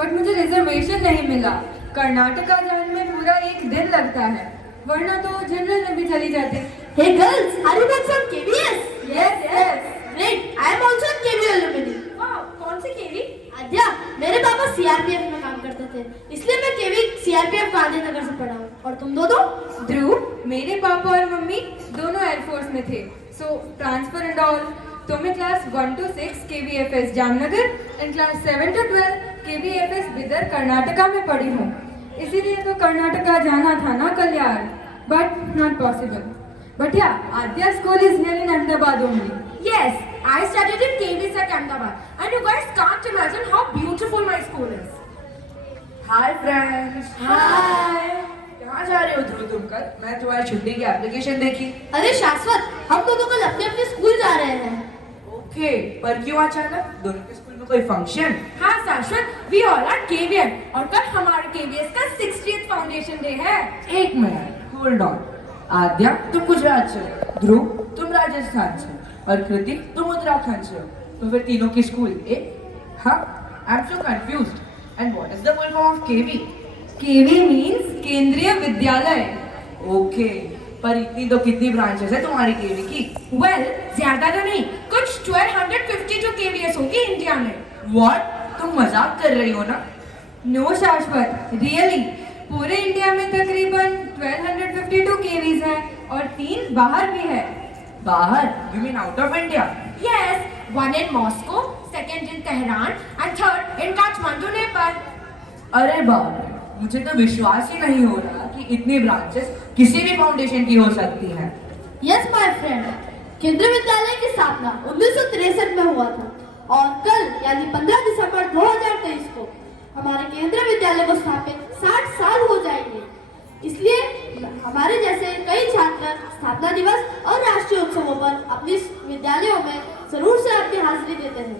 But मुझे reservation नहीं मिला। कर्नाटका जाने में पूरा एक दिन लगता है, वरना तो जनरल में भी चली जाती। Hey girls, are you guys from KVS? Yes yes. Great, I am also in KV alumni. वाह, कौन सी केवी? आद्या, मेरे पापा CRPF में काम करते थे, इसलिए मैं KV CRPF गांधीनगर से पढ़ा हूँ। और तुम दोनों? ध्रुव, मेरे पापा और मम्मी दोनों एयरफोर्स में थे, सो ट्रांसफर एंड ऑल। तो मैं class 1 to 6 KVFS Jamnagar and class 7 to 12 KVFS Bidar Karnataka में पढ़ी हूँ। इसीलिए तो कर्नाटका जाना था ना कल यार, but not possible. But yeah Aadya school is near in Ahmedabad only. Yes, I studied in KV Sec Ahmedabad, and you guys can't imagine how beautiful my school is. Hi friends. Hi. कहाँ जा रहे हो ध्रुव तुम कल? मैं तुम्हारी छुट्टी की एप्लीकेशन देखी। अरे शाश्वत, हम दोनों कल अपने अपने स्कूल जा रहे हैं। ओके, पर क्यों अचानक? दोनों के स्कूल में कोई फंक्शन? हाँ शाश्वत, we all are KVN और कल हमारे KVS का 60th फाउंडेशन डे है। एक मिनट, होल्ड ऑन। आद्या तुम गुजरात से हो, ध्रुव तुम राजस्थान से, और कृति तुम उत्तराखंड से हो, तो फिर तीनों की स्कूल एक? हाँ, I am so confused. And what is the full form of KV? KV means Kendriya Vidyalaya. Okay, पर इतनी तो कितनी ब्रांचेस है तुम्हारी केवी की? Well, ज्यादा तो नहीं, कुछ 1252 KVS होगी इंडिया में। व्हाट? तुम मजाक कर रही हो ना? नो शाश्वत, रियली पूरे इंडिया में तकरीबन 1252 केवीज है और 3 बाहर भी है। बाहर? You mean out of India? Yes, one in Moscow, second in Tehran, and third in Kathmandu, Nepal. अरे बाप रे, मुझे तो विश्वास ही नहीं हो रहा कि इतनी ब्रांचेस किसी भी फाउंडेशन की हो सकती हैं। Yes, my friend. केंद्रीय विद्यालय की स्थापना 1963 में हुआ था और कल यानी 15 दिसंबर 2023 को हमारे केंद्रीय विद्यालय को स्थापित 60 साल हो जाएंगे। इसलिए हमारे जैसे कई छात्र स्थापना दिवस और राष्ट्रीय उत्सवों पर अपने विद्यालयों में जरूर से अपनी हाजिरी देते हैं।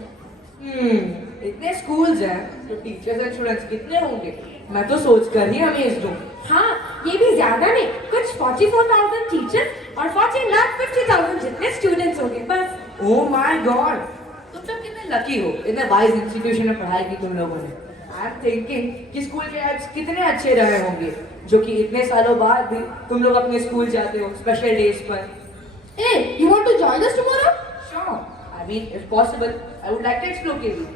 इतने स्कूल्स हैं तो टीचर्स एंड स्टूडेंट्स कितने होंगे? मैं तो सोचकर ही अमेज्ड हूँ। हाँ, ये भी ज्यादा नहीं, कुछ 44,000 टीचर्स और 14,50,000 जितने स्टूडेंट्स होंगे बस। ओह माय गॉड, तुम सब कितने लकी हो, इतने वाइज इंस्टीट्यूशन में पढ़ाई की तुम लोगों ने। आई एम थिंकिंग कि स्कूल के एड्स कितने अच्छे रहे होंगे, जो कि इतने सालों बाद भी तुम लोग अपने स्कूल जाते हो स्पेशल डेज पर। Hey, you want to join us tomorrow? Sure, I mean if possible, I would like to explore KV.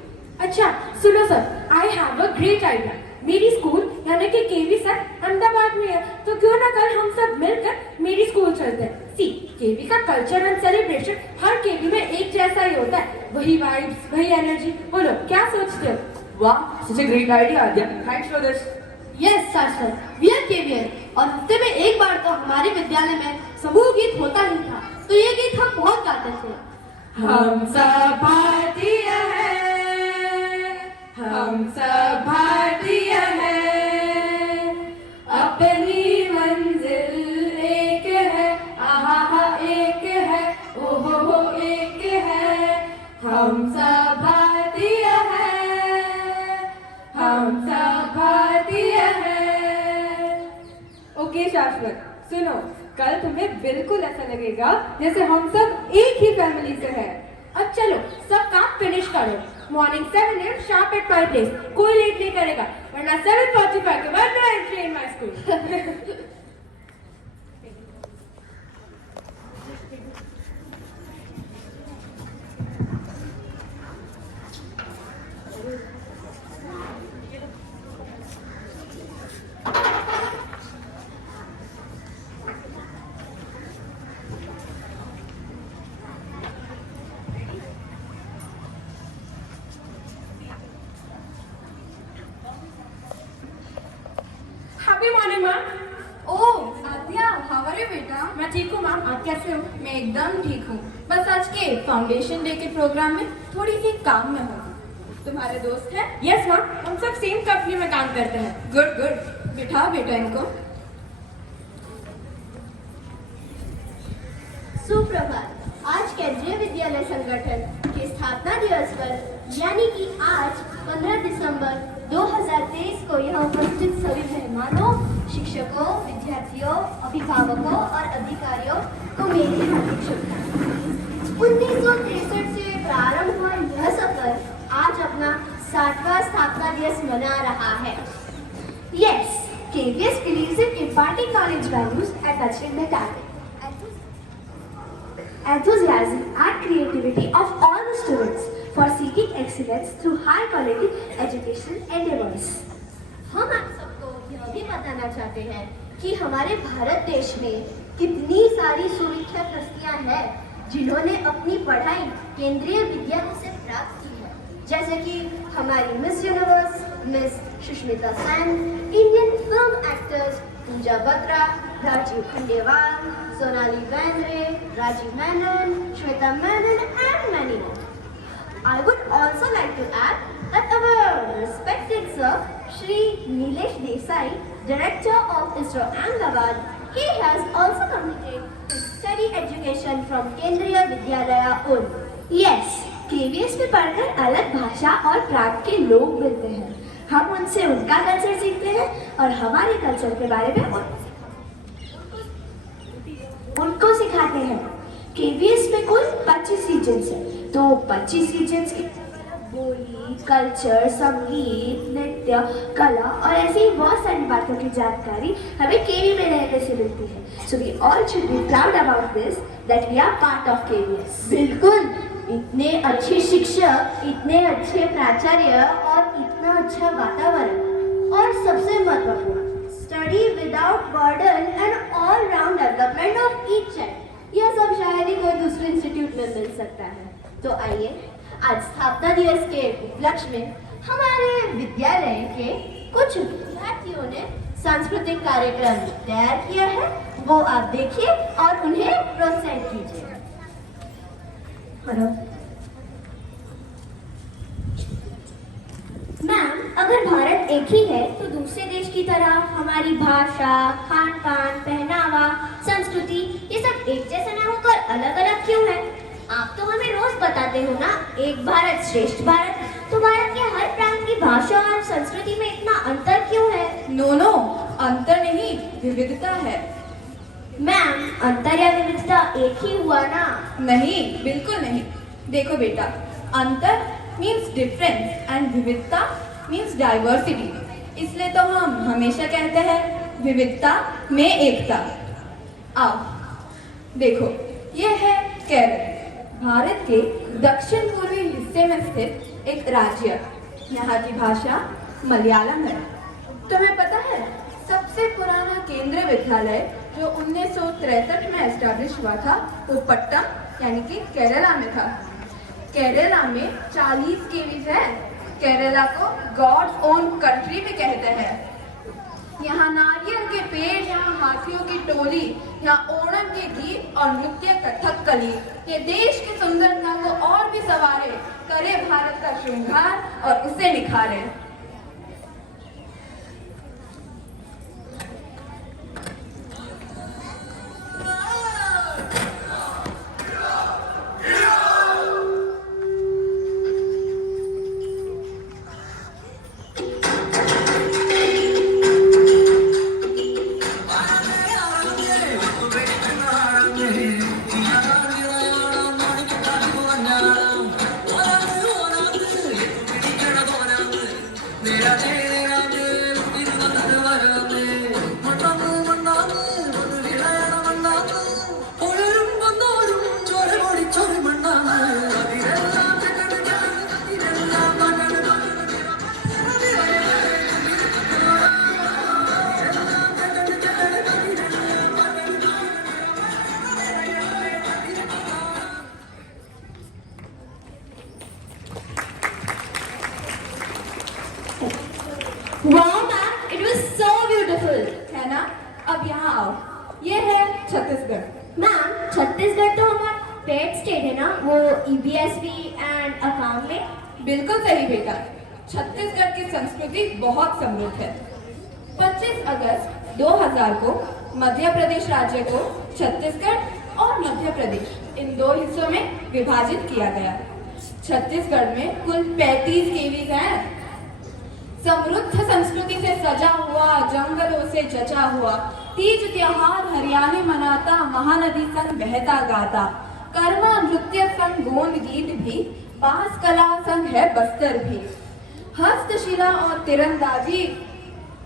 अच्छा सुनो sir, I have a great idea. मेरी स्कूल यानी कि केवी सर अहमदाबाद में है, तो क्यों ना कल हम सब मिलकर मेरी स्कूल चलते हैं। सी, केवी का कल्चर एंड सेलिब्रेशन हर केवी में एक जैसा ही होता है, वही वाइब्स, वही एनर्जी। बोलो क्या सोचते हो? वाह, such a great idea, Adya. Thanks for this. Yes sir, we are KVN और हफ्ते में एक बार तो हमारे विद्यालय में समूह गीत होता ही था, तो ये गीत हम बहुत गाते थे। हम सब भारतीय हैं, हम सब भारतीय हैं, अपनी मंजिल एक है, आहा एक है, ओहो एक है। हम सब भारतीय हैं, हम सब भारतीय हैं। ओके शाश्वत, सुनो, कल तुम्हें बिल्कुल ऐसा लगेगा जैसे हम सब एक ही फैमिली से हैं। अब चलो सब काम फिनिश करो। Morning 7 AM sharp at my place. कोई लेट नहीं करेगा, वरना 7:45 के बाद no entry in my school. Happy morning ma'am. Oh Aadya, how are you बेटा? मैं ठीक हूँ मैम, आप कैसे हो? मैं एकदम ठीक हूँ, बस आज के फाउंडेशन डे के प्रोग्राम में थोड़ी सी काम में हूँ। तुम्हारे दोस्त हैं? यस मैम, हम सब सेम कंपनी में काम करते हैं। गुड गुड, बिठाओ बेटा इनको। सुप्रभात। आज केंद्रीय विद्यालय संगठन के स्थापना दिवस पर यानी कि आज 15 दिसंबर 2023 को यहाँ उपस्थित सभी मेहमानों, शिक्षकों, विद्यार्थियों, अभिभावकों और अधिकारियों को मेरी हार्दिक शुभकामनाएं। 1963 से प्रारंभ हुआ यह सफर आज अपना 60वां स्थापना दिवस मना रहा है। Yes, KVS believes in imparting knowledge values and nurturing the talent, enthusiasm and creativity of all the students for seeking excellence through high quality educational endeavors. हम आप सबको यह भी बताना चाहते हैं कि हमारे भारत देश में कितनी सारी सुविख्यात हस्तियां हैं जिन्होंने अपनी पढ़ाई केंद्रीय विद्यालय से प्राप्त की है, जैसे कि हमारी miss universe miss Sushmita Sen, Indian film actors Pooja Batra, Rajeev Khandelwal, Sonali Bendre, Rajeev Menon, Shweta Menon and many more. I would also like to add that our respected sir, Shri Nilesh Desai, Director of ISRO Ahmedabad, he has also completed his study education from Kendriya Vidyalaya Ulm. Yes, KVS में पढ़कर अलग भाषा और प्रांत के लोग मिलते हैं। हम उनसे उनका कल्चर सीखते हैं और हमारे कल्चर के बारे में उनको सिखाते हैं। KVS में कुल 25 रीजन्स हैं, तो 25 रीजन्स की बोली, कल्चर, संगीत, नृत्य, कला और ऐसी ही बहुत सारी बातों की जानकारी हमें केवी में रहने से मिलती है। So we all should be proud about this that we are part of KVS. बिल्कुल, इतने अच्छे शिक्षक, इतने अच्छे प्राचार्य और इतना अच्छा वातावरण और सबसे महत्वपूर्ण study without burden and all round development of each child, यह सब शायद ही कोई दूसरे इंस्टीट्यूट में मिल सकता है। तो आइए आज स्थापना दिवस के उपलक्ष्य में हमारे विद्यालय के कुछ विद्यार्थियों ने सांस्कृतिक कार्यक्रम तैयार किया है, वो आप देखिए और उन्हें प्रोत्साहित कीजिए। हेलो मैम, अगर भारत एक ही है तो दूसरे देश की तरह हमारी भाषा, खान पान, पहनावा, संस्कृति ये सब एक जैसा ना होकर अलग अलग क्यों है? आप तो हमें रोज बताते हो ना, एक भारत श्रेष्ठ भारत, तो भारत के हर प्रांत की भाषा और संस्कृति में इतना अंतर क्यों है? नो, अंतर नहीं, विविधता है। मैम, अंतर या विविधता एक ही हुआ ना? नहीं, बिल्कुल नहीं। देखो बेटा, अंतर मीन्स डिफरेंस एंड विविधता मीन्स डाइवर्सिटी। इसलिए तो हम हमेशा कहते हैं विविधता में एकता। आओ देखो, ये है केरल, भारत के दक्षिण पूर्वी हिस्से में स्थित एक राज्य। यहाँ की भाषा मलयालम है। तुम्हें पता है, सबसे पुराना केंद्रीय विद्यालय जो 1963 में एस्टैब्लिश हुआ था वो पट्टम यानी कि केरला में था। केरला में 40 केवीज है। केरला को गॉड्स ओन कंट्री भी कहते हैं। यहाँ नारियल के पेड़, यहाँ हाथियों की टोली, यहाँ ओणम के गीत और नृत्य कथकली ये देश की सुंदरता को और भी संवारे, करे भारत का श्रृंगार और उसे निखारे। Wow, ma'am, it was so beautiful. है ना? अब यहाँ आओ, ये है छत्तीसगढ़। मैम, छत्तीसगढ़ तो हमारा पेट स्टेट है ना, वो EBSB एंड असम में। बिल्कुल सही बेटा, छत्तीसगढ़ की संस्कृति बहुत समृद्ध है। 25 अगस्त 2000 को मध्य प्रदेश राज्य को छत्तीसगढ़ और मध्य प्रदेश इन दो हिस्सों में विभाजित किया गया। छत्तीसगढ़ में कुल 35 केवीज हैं। समृद्ध संस्कृति से सजा हुआ, जंगलों से जचा हुआ, तीज त्योहार हरियाणा मनाता, महानदी संग बहता गाता, कर्मा नृत्य संग गोंद गीत भी, बांस कला संग है बस्तर भी। हस्तशिला और तीरंदाजी,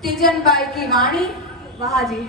तीजनबाई की वाणी, वाह जी।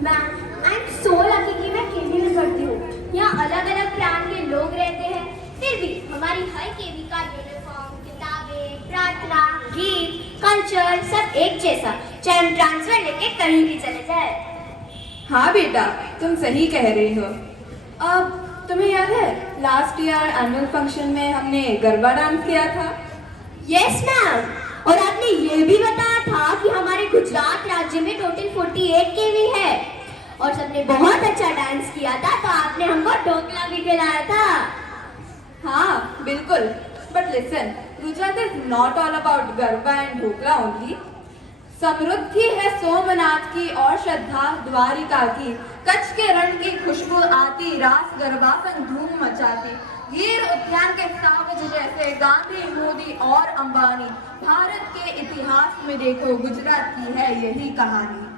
Ma'am, I am so lucky कि मैं केवी में पढ़ती हूँ। यहाँ अलग अलग प्रांत के लोग रहते हैं, फिर भी हमारी हर केवी का यूनिफॉर्म, किताबें, प्रार्थना, गीत, कल्चर सब एक जैसा, चाहे हम ट्रांसफर लेके कहीं भी चले जाए। हाँ बेटा, तुम सही कह रही हो। अब तुम्हें याद है लास्ट ईयर एनुअल फंक्शन में हमने गरबा डांस किया था? यस मैम, और आपने ये भी बताया था कि हमारे गुजरात राज्य में टोटल 48 केवी है और सबने बहुत अच्छा डांस किया था, तो आपने हमको ढोकला भी खिलाया था। हाँ बिल्कुल, but listen, Gujarat is not all about garba and dhokla only. समृद्धि है सोमनाथ की और श्रद्धा द्वारिका की, कच्छ के रण की खुशबू आती, रास गरबा संग धूम मचाती, गिर उद्यान के सावज जैसे गांधी, मोदी और अंबानी, भारत के इतिहास में देखो गुजरात की है यही कहानी।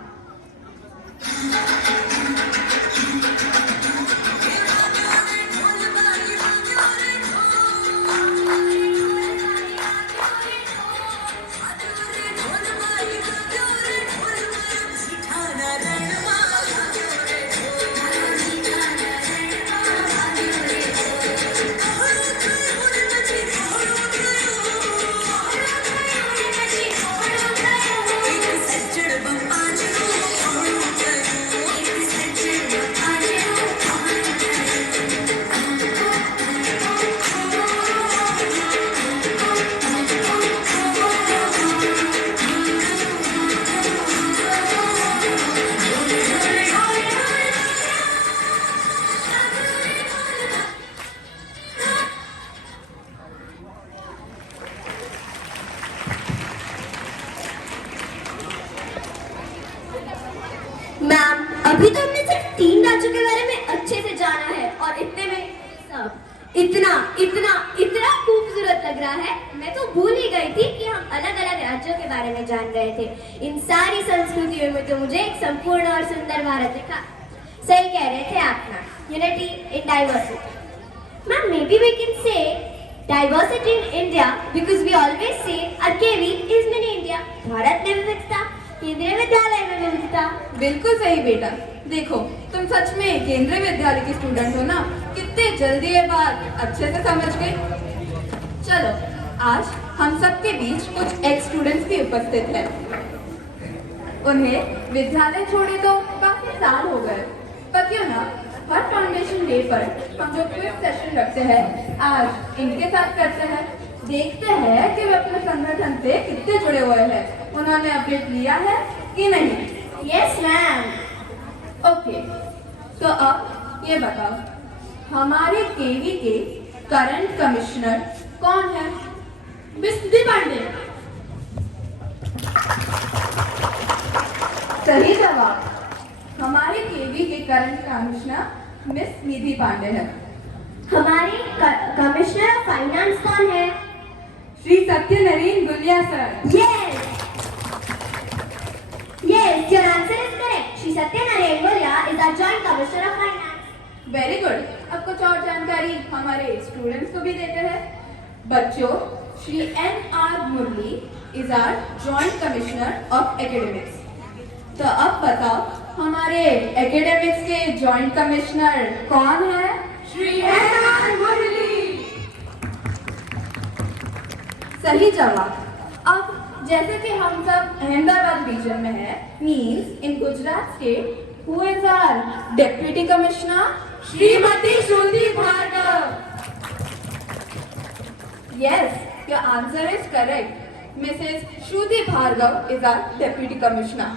मैम, अभी तो हमने सिर्फ 3 राज्यों के बारे में अच्छे से जाना है और इतने में सब इतना इतना इतना खूबसूरत लग रहा है। मैं तो भूल ही गई थी कि हम अलग अलग राज्यों के बारे में जान रहे थे। इन सारी संस्कृतियों में तो मुझे एक संपूर्ण और सुंदर भारत दिखा। सही कह रहे थे आप ना, unity in diversity. Ma'am, may be we can say diversity in India because we always say our KV is mini India. Bharat में विविधता, केंद्रीय विद्यालय में विविधता। बिल्कुल सही बेटा। देखो, तुम सच में केंद्रीय विद्यालय की स्टूडेंट हो ना, कितने जल्दी ये बात अच्छे से समझ गए। चलो, आज हम सबके बीच कुछ एक्स स्टूडेंट्स भी उपस्थित हैं। उन्हें विद्यालय छोड़े तो काफी साल हो गए, पर क्यों ना हर फाउंडेशन डे पर हम जो क्विज सेशन रखते हैं आज इनके साथ करते हैं। देखते हैं कि वे अपने संगठन से कितने जुड़े हुए हैं, उन्होंने अपडेट लिया है कि नहीं। Yes ma'am. ओके, तो अब ये बताओ, हमारे केवी के करंट कमिश्नर कौन है? मिस निधि पांडे। सही जवाब। हमारे केवी के current commissioner miss Nidhi Pandey है। हमारे कमिश्नर ऑफ फाइनेंस कौन है? Shri Satya Naren Gulia sir. Yes, your answer is correct. Shri Satyanarayan Gulya is our Joint Commissioner of Finance. Very good. अब कुछ और जानकारी हमारे स्टूडेंट्स को भी देते हैं। बच्चों, Shri NR Murali is our joint commissioner of academics. तो अब बताओ हमारे एकेडमिक्स के जॉइंट कमिश्नर कौन है? श्री NR मुरली। सही जवाब। अब जैसे कि हम सब अहमदाबाद रीजन में है, means in Gujarat state, who is our deputy commissioner? Shrimati Shruti Bhargav. Yes, your answer is correct. Mrs. Shruti Bhargav is our deputy commissioner.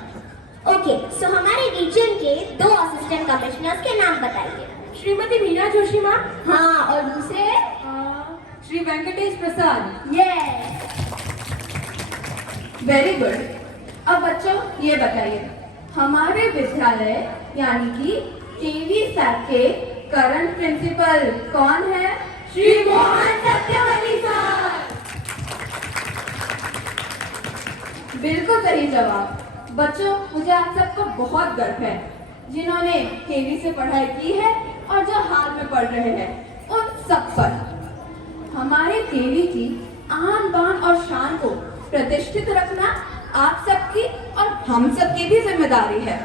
Okay, so हमारे रीजन के 2 असिस्टेंट कमिश्नर्स के नाम बताइए। श्रीमती मीना जोशी मैम। हाँ, और दूसरे? श्री वेंकटेश प्रसाद। Yes. Very good. अब बच्चों ये बताइए हमारे विद्यालय यानी कि केवी सैट के करंट प्रिंसिपल कौन है? श्री मोहन सत्यवती सर। बिल्कुल सही जवाब। बच्चों, मुझे आप सबको बहुत गर्व है जिन्होंने केवी से पढ़ाई की है और जो हाल में पढ़ रहे हैं उन सब पर। हमारे केवी की आन बान और शान को प्रतिष्ठित रखना आप सबकी और हम सबकी भी जिम्मेदारी है।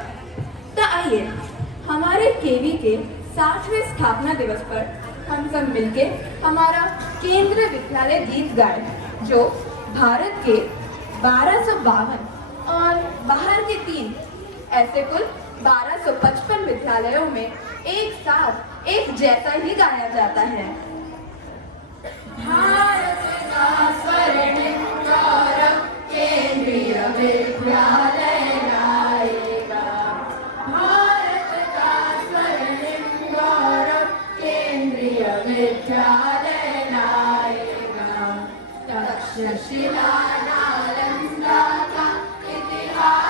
तो आइए हमारे केवी के 60वें स्थापना दिवस पर हम सब मिलके हमारा केंद्रीय विद्यालय गीत गाए, जो भारत के 1252 और बाहर के 3 ऐसे कुल 1255 विद्यालयों में एक साथ एक जैसा ही गाया जाता है। भारत का स्वर्णिम गौरव केंद्रीय विद्यालय लाएगा। भारत का स्वर्णिम गौरव केंद्रीय विद्यालय लाएगा। तक्षशिला नालंदा का इतिहास